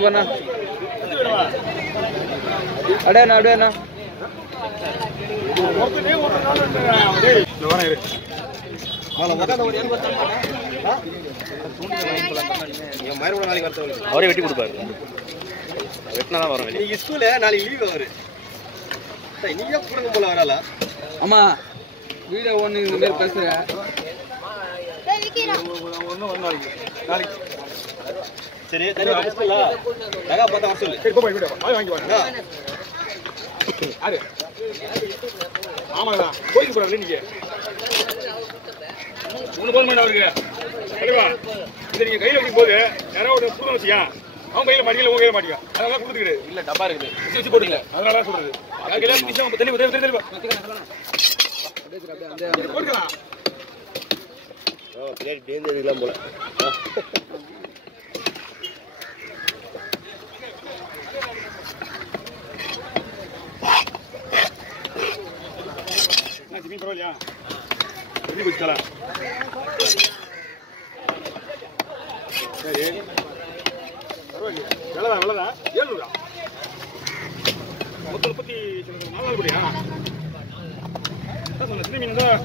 பண்ணா அடேண்ணா அடேண்ணா அவரே வெட்டி கொடுப்பாரு. வெட்டினா தான் வரும். இன்னைக்கு ஸ்கூலு, நாளைக்கு லீவ் அவரு. இன்னைக்கே கொடுங்க போல வரால. ஆமா வீடியோ ஒன்று இந்த மாதிரி பேசுகிறேன். சரி தண்ணி வச்சுல நகா பார்த்தா வர சொல்லு. சரி போய் வாங்கி வாங்க. யாரு ஆமாடா கோயிலுக்கு போறாரு நீங்க ஒன்று போன் பண்ண அவருக்கு சரிவா. இதை நீங்க கையில் வைக்கும் போது யாராவது கொடுத்து வச்சியா அவன் கையில் மாட்டிக்கல உங்க கையில் மாட்டிக்கா அதெல்லாம் கொடுத்துக்கிடு. இல்ல டப்பா இருக்குது வச்சு போட்டுங்க. அதனால தான் சொல்றது தண்ணி போட்டுக்கலாம். பிளேட் டேஞ்சர் போல. மீன் பரவாயில்லையா எப்படி வச்சுக்கலாம். சரி பரவாயில்லையா வெள்ளதான் 700 மொத்தம் 34 கோடியா சொன்ன சின்ன மீன் தான்.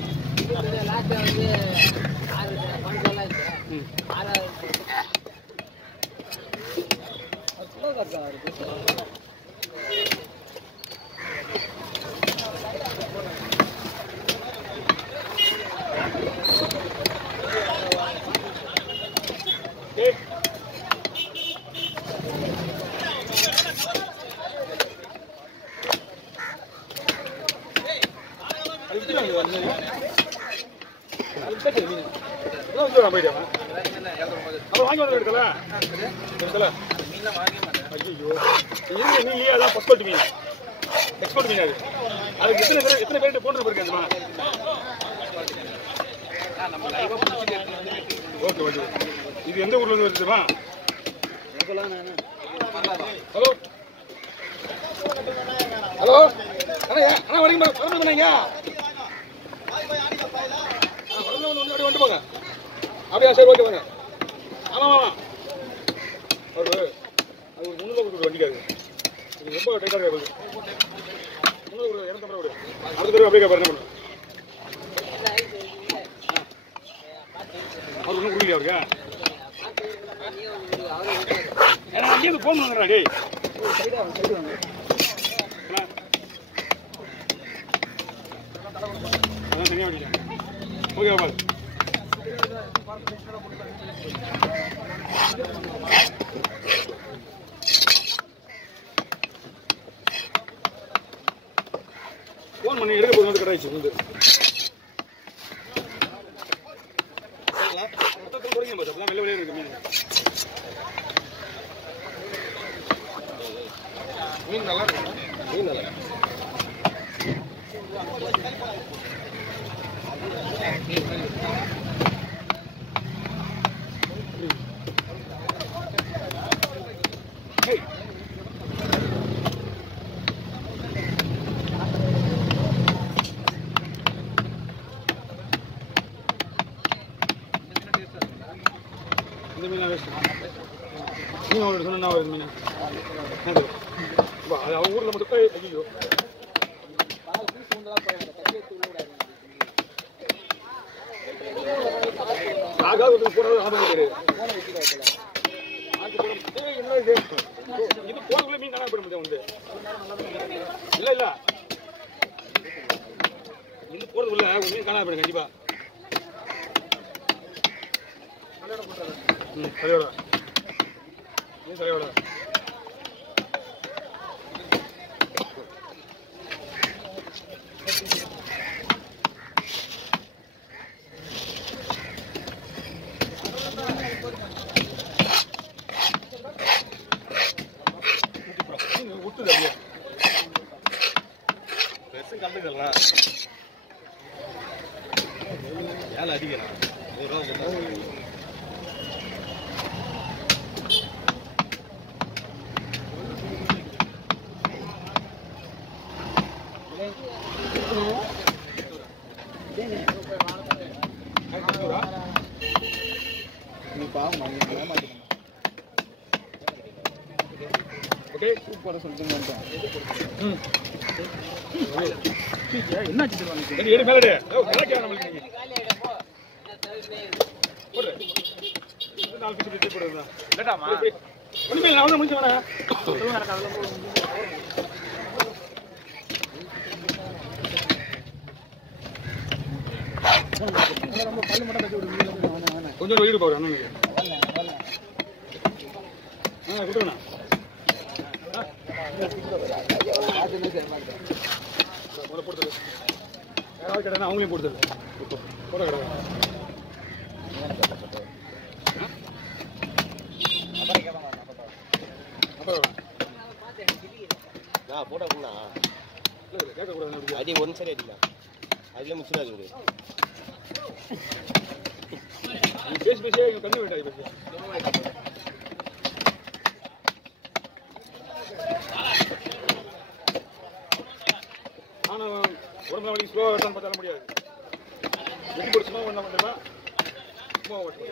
வாங்கி வந்து எடுக்கல ஐயோ நீங்க அதான் பஸ்போர்ட் மீன் எக்ஸ்போர்ட் மீன். அதுக்கு எத்தனை பேர் போட்டு போயிருக்கேன். ஓகே ஓகே இது எந்த ஊர்ல இருந்து வருதுமா? ஹலோ ஹலோ அண்ணா வரீங்க பண்ணீங்க வந்து போங்க அப்படியா? சரி ஓகே வாங்க. ஆமாம் ஆமாம் அது 300 கொடுத்து வண்டிக்காது. இது ரொம்ப டைட்டாக இருக்காது. 300 250 விடு. அடுத்த தடவை அப்படியே பாரு என்ன பண்ணுங்க. அவர் ஒன்றும் கொடுக்கலையா அவருக்கு? ஏன்னா அங்கேயிருந்து ஃபோன் பண்ணுறா டே அதான் தனியாக வண்டிக்கலாம். ஓகே பாரு ஃபோன் பண்ணி எடுக்க போது வந்து கட்டாயிடுச்சு வந்து அப்பதான் வெள்ளை வெளியே இருக்கு மீன். மீன் நல்லா இருக்கு. மீன் நல்லா இந்த மீன் வேஸ்ட் மீன் ஒரு சொன்னா ஒரு மீன் அது அவங்க ஊரில் மட்டும் ஐயோ ஆகாது போறது ஆபத்து பேரு இது போனக்குள்ள மீன் காணா போயிட வந்து இல்ல இல்ல இது போறதுக்குள்ள மீன் காணா போயிடும் கண்டிப்பா. சரியோட நீ சரியோட விட்டுது அப்படியே பெருசும் கலந்துக்கலாம். வேலை அதிகம். நீ பாவம் ஓகே சூப் போட சொல்லிட்டு வந்துட்டேன். ம் என்ன வச்சுருவாங்க? எடு எடு மேலே கிடைக்காது நம்மளுக்கு இன்னைக்கு போடு 4 பீஸ் வெட்டி போடுறதா இல்லடாமா ஒண்ணுமே இல்லை அவன் முடிச்சு வேணா ரொம்ப பல்லு மட்டும் கட்டி விடுங்க. கொஞ்சம் வெளியிட்டு போகிறேன் அண்ணனுக்கு கொடுத்துருண்ணா முதல்ல போடுறது யாராவது கிடையாது அவங்களையும் போடுறது போட கிடையாது போட்டா கேட்கக்கூடாது அடி ஒன் சைடு அடிக்கலாம் அதுல மிச்சம் அது நீ பேசி பேசியே இங்கே கண்ணு வேண்டாம் பேசி ஆனால் உடம்புல வழி ஸ்லோவாக வெட்டான்னு பார்த்தாலும் முடியாது வெட்டி போட்டு சும்மா பண்ண மாட்டேன் சும்மா ஓட்டு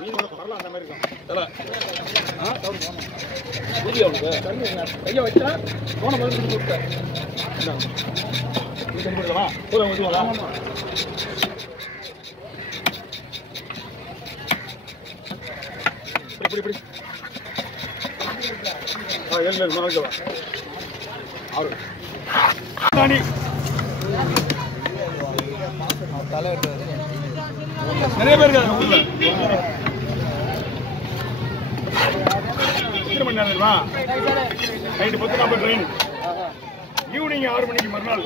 மீன் ஒன்று வரலாம் அந்த மாதிரி இருக்கும் தலை வீடியோ கையை வச்சா போன மாதிரி கொடுத்தேன் நீ கண்டு கொடுக்கலாமா போதும் வந்துடுவாங்களா இப்படி இப்படி ஏழு நாளைக்கு ஆறு தாண்டி நிறைய பேர் இருக்காங்க ஊர்ல எத்தனை மணி நேரம் தெரியுமா நைட்டு 10:40 ட்ரெயின் ஈவினிங் 6 மணிக்கு மறுநாள்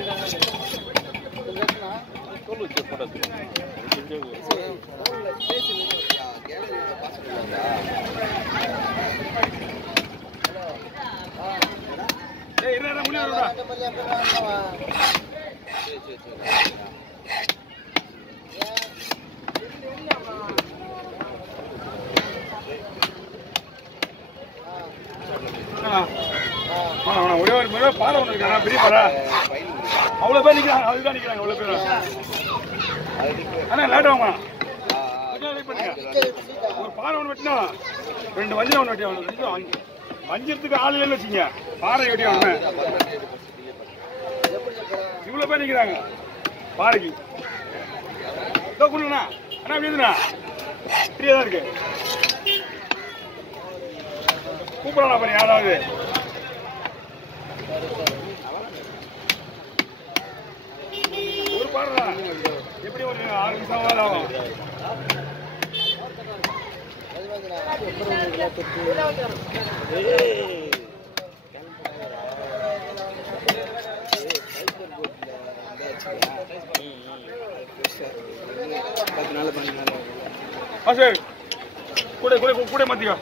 ஒரே ஒரு பாறை ஒன்று இருக்கா பெரிய பாறை அவ்வளோ பேர் நிற்கிறாங்க அதுதான் நிற்கிறாங்க அவ்வளோ பேர் அண்ணா லேட் ஆகுமா ஒரு பாறை ஒன்று வெட்டினா 2 வஞ்சிரம் ஒன்று வெட்டி ஆகணும் வஞ்சிரத்துக்கு ஆள் இல்லைன்னு வச்சுங்க பாறை வெட்டி ஆகணும் இவ்வளோ பேர் நிற்கிறாங்க பாறைக்கு இதோ கொடுங்கண்ணா அண்ணா வீதுண்ணா ஃப்ரீயாக தான் இருக்கு கூப்பிடலாம் பாரு யாராவது ஒரு பாடுறா எப்படி ஒரு 6 நிமிஷம் ஆகும் கூட கூட கூட மாத்திக்கோ